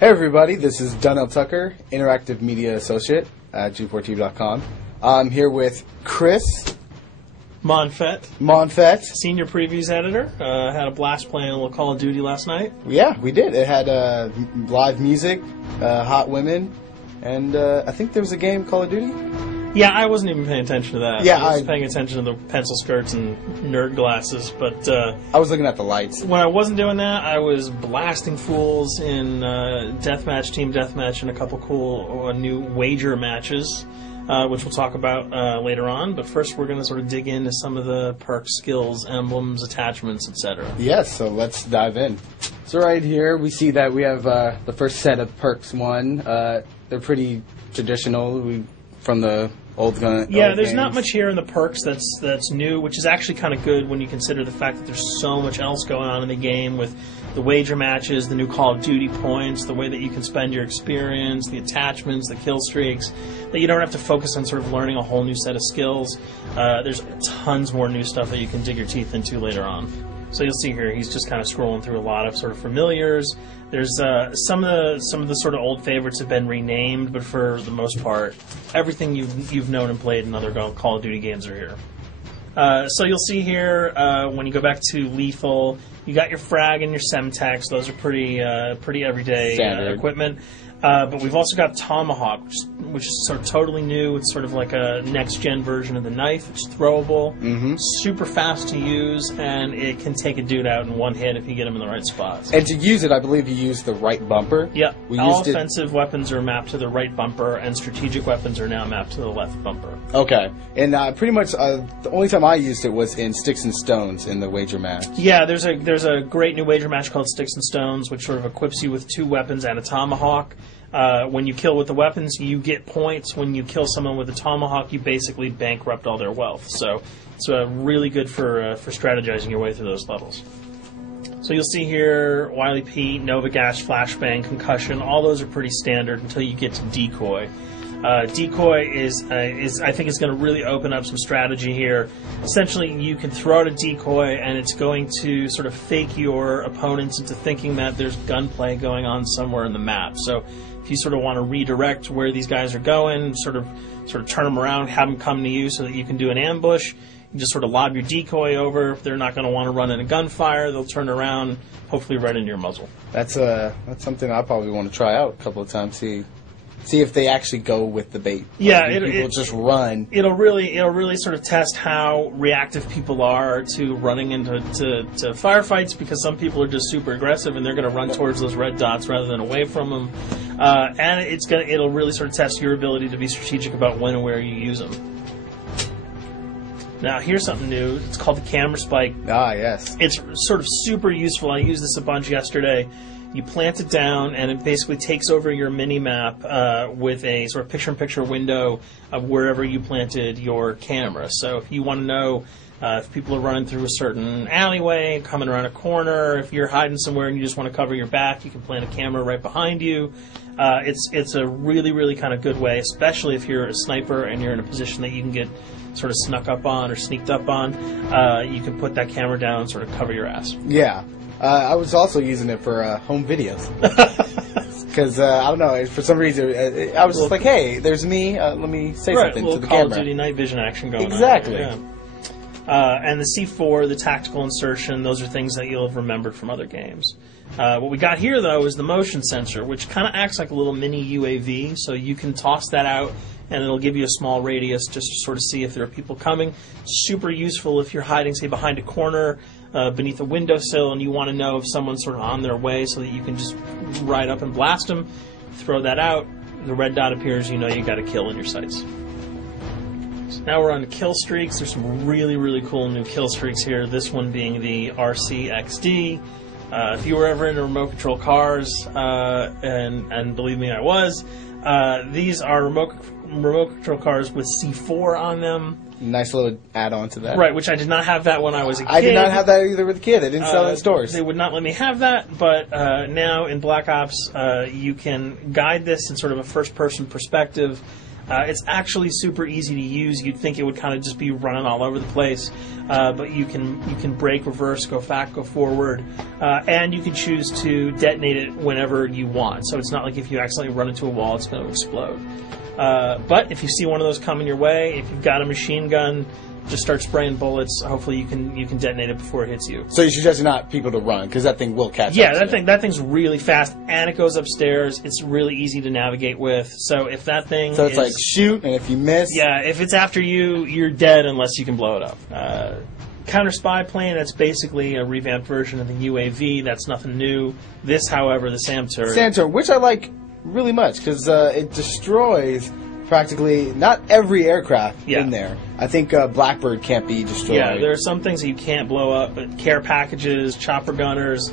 Hey everybody, this is Donnell Tucker, Interactive Media Associate at G4TV.com. I'm here with Chris Monfett, Senior Previews Editor. Had a blast playing a little Call of Duty last night. Yeah, we did. It had live music, hot women, and I think there was a game, Call of Duty? Yeah, I wasn't even paying attention to that. Yeah, I was paying attention to the pencil skirts and nerd glasses, but I was looking at the lights. When I wasn't doing that, I was blasting fools in deathmatch, team deathmatch, and a couple cool new wager matches, which we'll talk about later on. But first, we're going to sort of dig into some of the perks, skills, emblems, attachments, etc. Yes, so let's dive in. So right here, we see that we have the first set of perks one. They're pretty traditional. From the old gun. Yeah, there's not much here in the perks that's new, which is actually kind of good when you consider the fact that there's so much else going on in the game with the wager matches, the new Call of Duty points, the way that you can spend your experience, the attachments, the kill streaks, that you don't have to focus on sort of learning a whole new set of skills. There's tons more new stuff that you can dig your teeth into later on. So you'll see here, he's just kind of scrolling through a lot of sort of familiars. There's some of the sort of old favorites have been renamed, but for the most part, everything you've known and played in other Call of Duty games are here. So you'll see here when you go back to Lethal, you got your frag and your Semtex. Those are pretty everyday equipment. But we've also got Tomahawk, which is sort of totally new. It's sort of like a next-gen version of the knife. It's throwable, super fast to use, and it can take a dude out in one hit if you get him in the right spots. And to use it, I believe you use the right bumper. Yeah, all offensive weapons are mapped to the right bumper, and strategic weapons are now mapped to the left bumper. Okay, and pretty much the only time I used it was in Sticks and Stones in the wager match. Yeah, there's a great new wager match called Sticks and Stones, which sort of equips you with 2 weapons and a tomahawk. When you kill with the weapons, you get points. When you kill someone with a tomahawk, you basically bankrupt all their wealth. So it's really good for strategizing your way through those levels. So you'll see here, Wily Pete, Nova Gas, Flashbang, Concussion. All those are pretty standard until you get to Decoy. Decoy is I think it's going to really open up some strategy here. Essentially, you can throw out a decoy, and it's going to sort of fake your opponents into thinking that there's gunplay going on somewhere in the map. So if you sort of want to redirect where these guys are going, sort of turn them around, have them come to you so that you can do an ambush. You just sort of lob your decoy over. If they're not going to want to run in a gunfire, they'll turn around, hopefully right into your muzzle. That's something I probably want to try out a couple of times. See if they actually go with the bait. Yeah, people just run. It'll really sort of test how reactive people are to running into firefights, because some people are just super aggressive and they're going to run towards those red dots rather than away from them. And it'll really sort of test your ability to be strategic about when and where you use them. Now, here's something new. It's called the Camera Spike. Ah, yes. It's sort of super useful. I used this a bunch yesterday. You plant it down, and it basically takes over your mini-map with a sort of picture-in-picture window of wherever you planted your camera. So if you want to know if people are running through a certain alleyway, coming around a corner, if you're hiding somewhere and you just want to cover your back, you can plant a camera right behind you. It's a really, really kind of good way, especially if you're a sniper and you're in a position that you can get sort of snuck up on or sneaked up on. You can put that camera down and sort of cover your ass. Yeah. I was also using it for home videos. Because, I don't know, for some reason, I was just like, hey, there's me, let me say something to the Call camera. of Duty night vision action going on. Exactly. Yeah. And the C4, the tactical insertion, those are things that you'll have remembered from other games. What we got here, though, is the motion sensor, which kind of acts like a little mini UAV, so you can toss that out, and it'll give you a small radius just to sort of see if there are people coming. Super useful if you're hiding, say, behind a corner, beneath a windowsill, and you want to know if someone's sort of on their way so that you can just ride up and blast them. Throw that out, the red dot appears, you know you got a kill in your sights. So now we're on to kill streaks. There's some really, really cool new kill streaks here, this one being the RCXD. If you were ever into remote control cars, and believe me, I was, these are remote control cars with C4 on them. Nice little add-on to that. Right, which I did not have that when I was a kid. I did not have that either with a kid. They didn't sell it in stores. They would not let me have that, but now in Black Ops, you can guide this in sort of a first-person perspective. It's actually super easy to use. You'd think it would kind of just be running all over the place, but you can brake, reverse, go back, go forward, and you can choose to detonate it whenever you want. So it's not like if you accidentally run into a wall, it's going to explode. But if you see one of those coming your way, if you've got a machine gun, just start spraying bullets. Hopefully you can detonate it before it hits you. So you suggest not people to run, because that thing will catch Yeah, up. that thing's really fast, and it goes upstairs. It's really easy to navigate with. So if that thing So it's like shoot, and if you miss... Yeah, if it's after you, you're dead unless you can blow it up. Counter spy plane, that's basically a revamped version of the UAV. That's nothing new. This, however, the SAM turret... SAM turret, which I like really much, because it destroys... practically not every aircraft in there. I think Blackbird can't be destroyed. Yeah, there are some things that you can't blow up, but care packages, chopper gunners,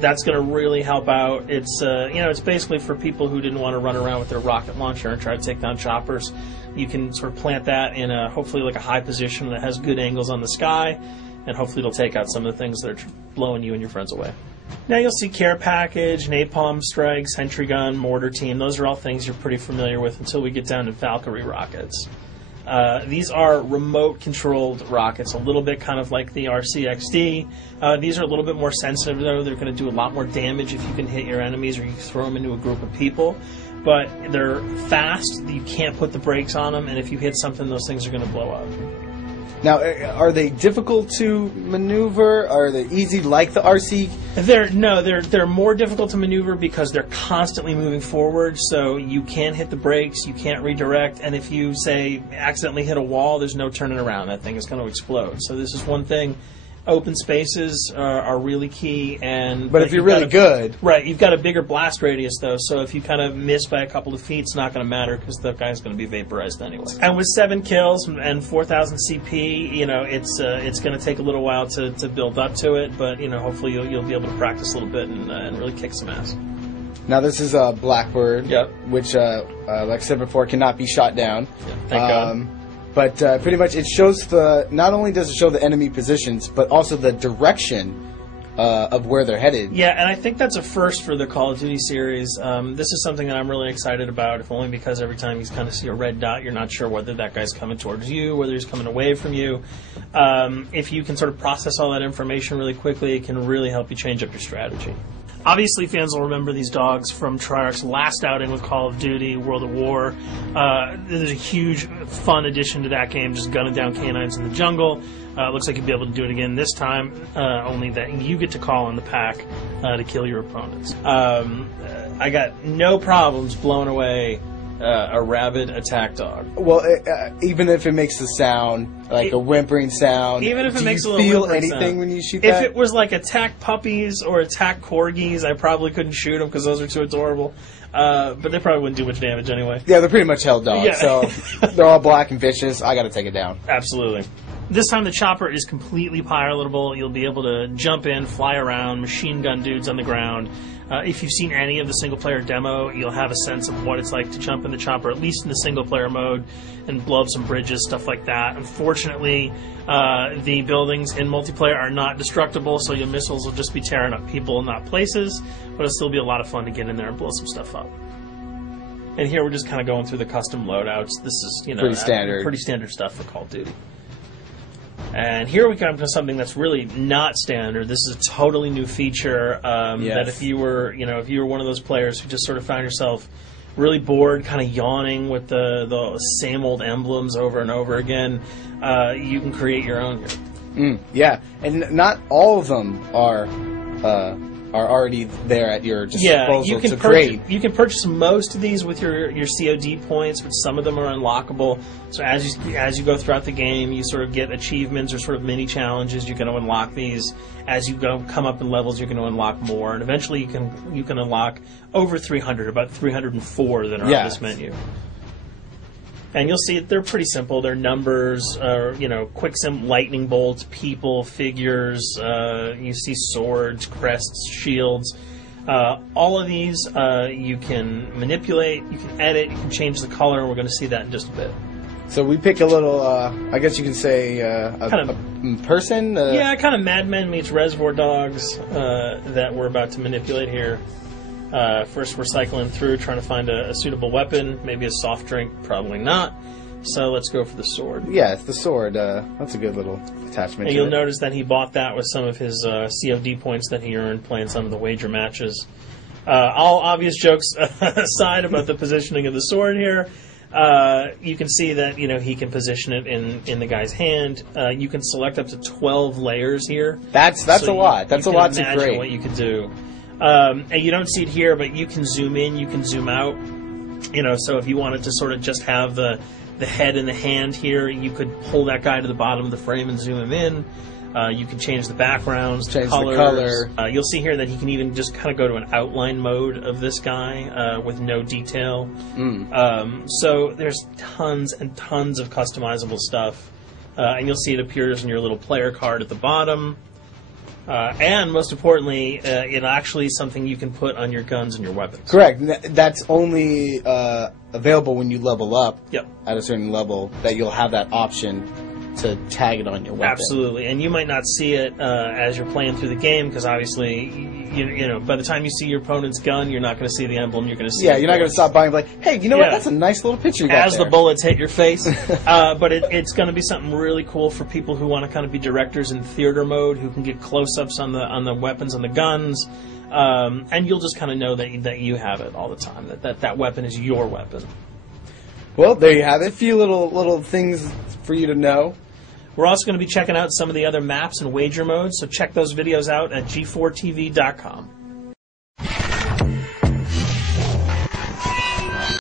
that's going to really help out. It's it's basically for people who didn't want to run around with their rocket launcher and try to take down choppers. You can sort of plant that in hopefully like a high position that has good angles on the sky, and hopefully it'll take out some of the things that are blowing you and your friends away. Now you'll see care package, napalm strike, sentry gun, mortar team. Those are all things you're pretty familiar with until we get down to Valkyrie rockets. These are remote-controlled rockets, a little bit kind of like the RCXD. These are a little bit more sensitive, though. They're going to do a lot more damage if you can hit your enemies or you throw them into a group of people. But they're fast. You can't put the brakes on them, and if you hit something, those things are going to blow up. Now, are they difficult to maneuver? Are they easy like the RC? They're more difficult to maneuver because they're constantly moving forward, so you can't hit the brakes, you can't redirect, and if you, say, accidentally hit a wall, there's no turning around. That thing is going to explode. So this is one thing. Open spaces are really key, but if you're really good, right? You've got a bigger blast radius though, so if you kind of miss by a couple of feet, it's not going to matter because the guy's going to be vaporized anyway. And with 7 kills and 4,000 CP, it's going to take a little while to build up to it, but hopefully you'll be able to practice a little bit and really kick some ass. Now this is a Blackbird, yep. Which, like I said before, cannot be shot down. Yeah, thank God. But pretty much it shows not only does it show the enemy positions, but also the direction of where they're headed. Yeah, and I think that's a first for the Call of Duty series. This is something that I'm really excited about, if only because every time you kind of see a red dot, you're not sure whether that guy's coming towards you, whether he's coming away from you. If you can sort of process all that information really quickly, it can really help you change up your strategy. Obviously, fans will remember these dogs from Treyarch's last outing with Call of Duty, World at War. There's a huge, fun addition to that game, just gunning down canines in the jungle. Looks like you'll be able to do it again this time, only that you get to call on the pack to kill your opponents. I got no problems blowing away a rabid attack dog. Well, even if it makes the sound, like a whimpering sound, even if it makes a little feel whimpering anything sound. When you shoot that? If it was like attack puppies or attack corgis, I probably couldn't shoot them because those are too adorable. But they probably wouldn't do much damage anyway. Yeah, they're pretty much held dogs, yeah. So they're all black and vicious. I got to take it down. Absolutely. This time the chopper is completely pilotable. You'll be able to jump in, fly around, machine gun dudes on the ground. If you've seen any of the single-player demo, you'll have a sense of what it's like to jump in the chopper, at least in the single-player mode, and blow up some bridges, stuff like that. Unfortunately, the buildings in multiplayer are not destructible, so your missiles will just be tearing up people, not places, but it'll still be a lot of fun to get in there and blow some stuff up. And here we're just kind of going through the custom loadouts. This is, pretty standard stuff for Call of Duty. And here we come to something that's really not standard. This is a totally new feature that if you were one of those players who just sort of found yourself really bored, kind of yawning with the same old emblems over and over again, you can create your own here. Yeah, and not all of them are already there at your disposal to create. You can purchase most of these with your COD points, but some of them are unlockable. So as you go throughout the game, you sort of get achievements or sort of mini challenges. You're going to unlock these. As you come up in levels, you're going to unlock more, and eventually you can unlock over 300, about 304 that are on this menu. And you'll see they're pretty simple. They're numbers, quick lightning bolts, people, figures. You see swords, crests, shields. All of these you can manipulate, you can edit, you can change the color, and we're going to see that in just a bit. So we pick a little, I guess you can say, a person? Yeah, kind of Mad Men meets Reservoir Dogs that we're about to manipulate here. First, we're cycling through, trying to find a suitable weapon. Maybe a soft drink, probably not. So let's go for the sword. Yeah, it's the sword. That's a good little attachment. And you'll notice that he bought that with some of his COD points that he earned playing some of the wager matches. All obvious jokes aside about the positioning of the sword here, you can see that he can position it in the guy's hand. You can select up to 12 layers here. That's a lot. That's a lot to imagine great. what you could do. And you don't see it here, but you can zoom in, you can zoom out. So if you wanted to sort of just have the head and the hand here, you could pull that guy to the bottom of the frame and zoom him in. You can change the backgrounds, change colors. the color. You'll see here that he can even just kind of go to an outline mode of this guy with no detail. So there's tons and tons of customizable stuff. And you'll see it appears in your little player card at the bottom. And most importantly, it actually is something you can put on your guns and your weapons. Correct. That's only available when you level up Yep. at a certain level, that you'll have that option to tag it on your weapon. Absolutely. And you might not see it as you're playing through the game, because obviously, by the time you see your opponent's gun, you're not going to see the emblem. You're going to see Yeah, you're not going to stop buying like, hey, you know what? That's a nice little picture you got as there. the bullets hit your face. But it's going to be something really cool for people who want to kind of be directors in theater mode, who can get close-ups on the weapons and the guns. And you'll just kind of know that you have it all the time, that weapon is your weapon. Well, there you have it. A few little things for you to know. We're also going to be checking out some of the other maps and wager modes, so check those videos out at g4tv.com.